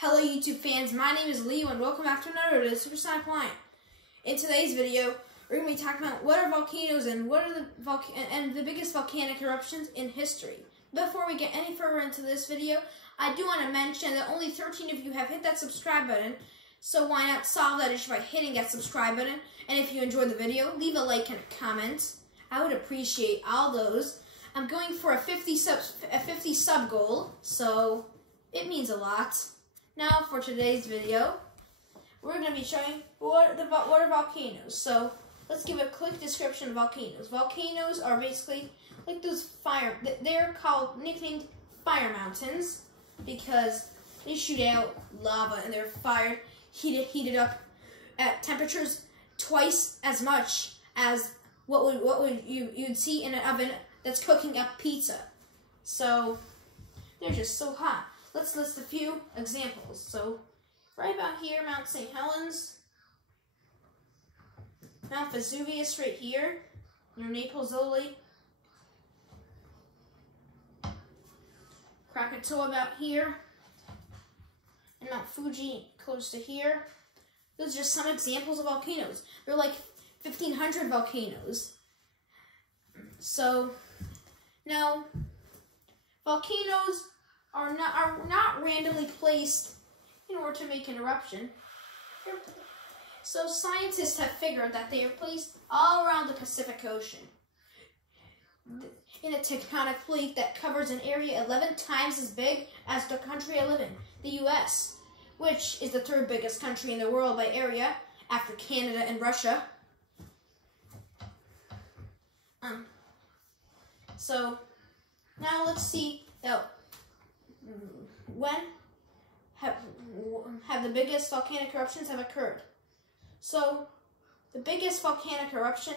Hello YouTube fans, my name is Leo and welcome back to another video of Supersonic Lion. In today's video, we're going to be talking about what are volcanoes and what are the biggest volcanic eruptions in history. Before we get any further into this video, I do want to mention that only 13 of you have hit that subscribe button, so why not solve that issue by hitting that subscribe button? And if you enjoyed the video, leave a like and a comment. I would appreciate all those. I'm going for a 50 sub goal, so it means a lot. Now for today's video, we're going to be showing what are volcanoes. So let's give a quick description of volcanoes. Volcanoes are basically like those they're nicknamed fire mountains because they shoot out lava and they're heated up at temperatures twice as much as what you'd see in an oven that's cooking up pizza. So they're just so hot. Let's list a few examples. So, right about here, Mount St. Helens, Mount Vesuvius right here, near Naples, Italy, Krakatoa about here, and Mount Fuji close to here. Those are just some examples of volcanoes. There are like 1,500 volcanoes. So, now, volcanoes are not randomly placed in order to make an eruption. So scientists have figured that they are placed all around the Pacific Ocean in a tectonic plate that covers an area 11 times as big as the country I live in, the US, which is the third biggest country in the world by area after Canada and Russia. So now let's see when have the biggest volcanic eruptions have occurred. So the biggest volcanic eruption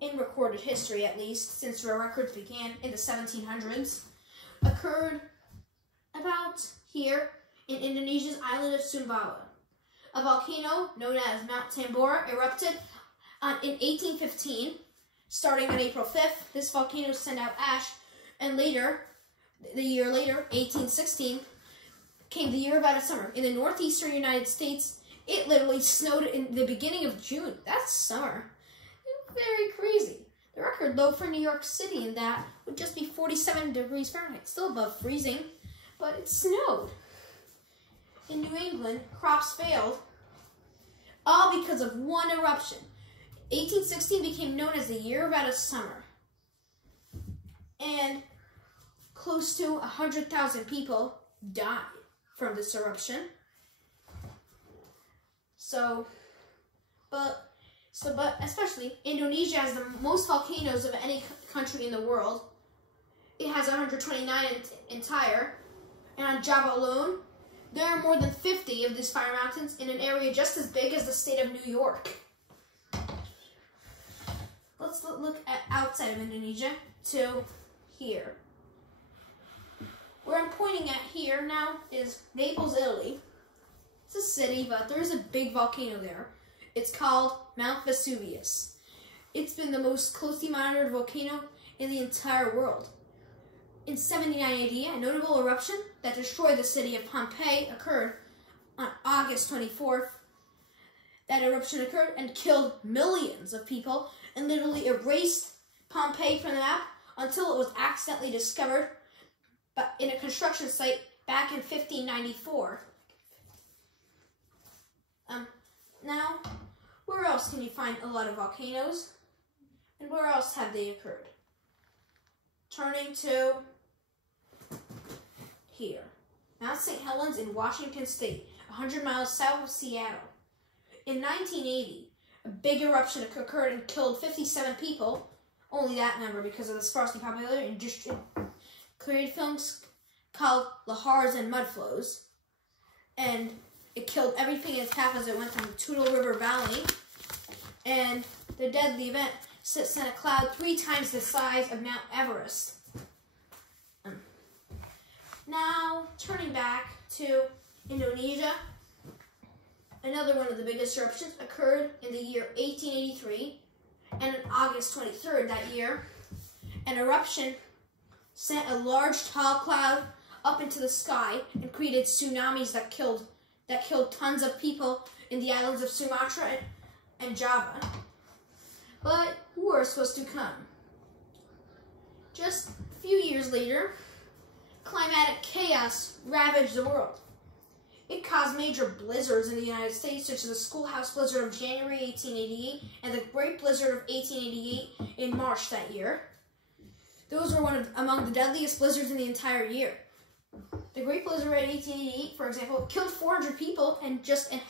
in recorded history, at least since the records began in the 1700s, occurred about here in Indonesia's island of Sumbawa. A volcano known as Mount Tambora erupted in 1815. Starting on April 5th, this volcano sent out ash, and the year later, 1816, came the year without a summer. In the northeastern United States, it literally snowed in the beginning of June. That's summer. Very crazy. The record low for New York City in that would just be 47 degrees Fahrenheit, still above freezing, but it snowed. In New England, crops failed, all because of one eruption. 1816 became known as the year without a summer. And close to 100,000 people died from this eruption. But especially Indonesia has the most volcanoes of any country in the world. It has 129 entire, and on Java alone, there are more than 50 of these fire mountains in an area just as big as the state of New York. Let's look at outside of Indonesia to here. Where I'm pointing at here now is Naples, Italy. It's a city, but there's a big volcano there. It's called Mount Vesuvius. It's been the most closely monitored volcano in the entire world. In 79 AD, a notable eruption that destroyed the city of Pompeii occurred on August 24th. That eruption occurred and killed millions of people and literally erased Pompeii from the map until it was accidentally discovered in a construction site back in 1594. Now, where else can you find a lot of volcanoes? And where else have they occurred? Turning to here. Mount St. Helens in Washington State, 100 miles south of Seattle. In 1980, a big eruption occurred and killed 57 people. Only that number because of the sparsely populated and created films called Lahars and Mudflows. And it killed everything in its path as it went through the Toutle River Valley. And the deadly event sent a cloud 3 times the size of Mount Everest. Now, turning back to Indonesia, another one of the biggest eruptions occurred in the year 1883, and on August 23rd that year, an eruption sent a large tall cloud up into the sky and created tsunamis that killed tons of people in the islands of Sumatra and Java. But worse was to come. Just a few years later, climatic chaos ravaged the world. It caused major blizzards in the United States, such as the Schoolhouse Blizzard of January 1888 and the Great Blizzard of 1888 in March that year. Those were among the deadliest blizzards in the entire year. The Great Blizzard of 1888, for example, killed 400 people, and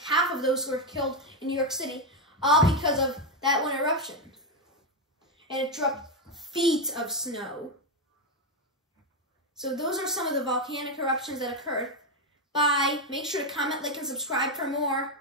half of those were killed in New York City, all because of that one eruption. And it dropped feet of snow. So those are some of the volcanic eruptions that occurred. Bye. Make sure to comment, like, and subscribe for more.